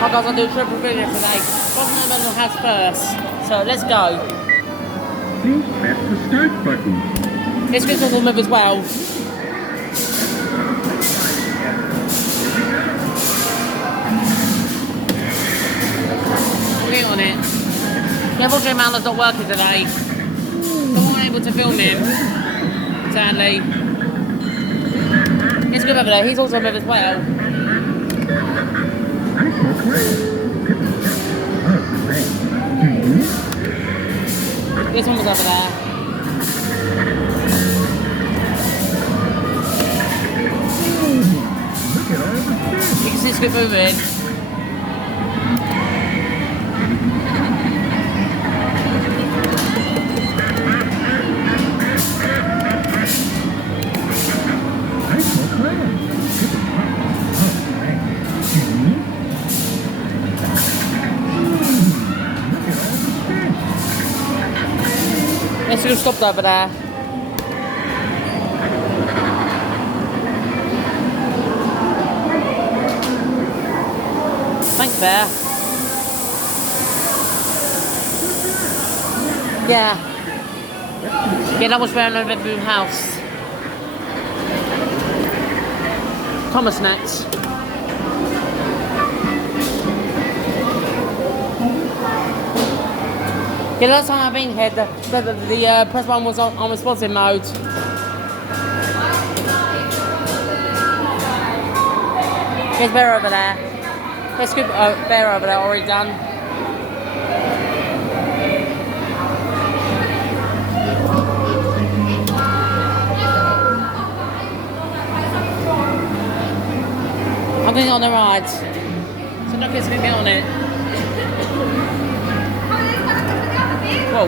Hi guys, I'll do a triple video today. Bottom of the house first. So let's go. Please press the start button. Let's get on them as well. Get on it. The other mountain's not working today. So I'm able to film him. Sadly. Let's go over there. He's also with as well. This one was over there. You can see Scoop moving. Let's just stop over there. Thanks, Bear. Yeah. Yeah, that was Bear in the bedroom house. Thomas next. Yeah, last time I've been here, the press button was on responsive mode. There's Bear over there. There's Scoop, Bear over there, already done. I'm going on the ride, so no kids can get on it. Whoa.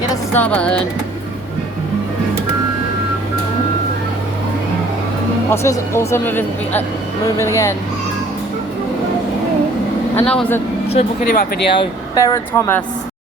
Yeah, that's the start button. Also moving again. And that was a triple Kiddie Rap video. Bear and Thomas.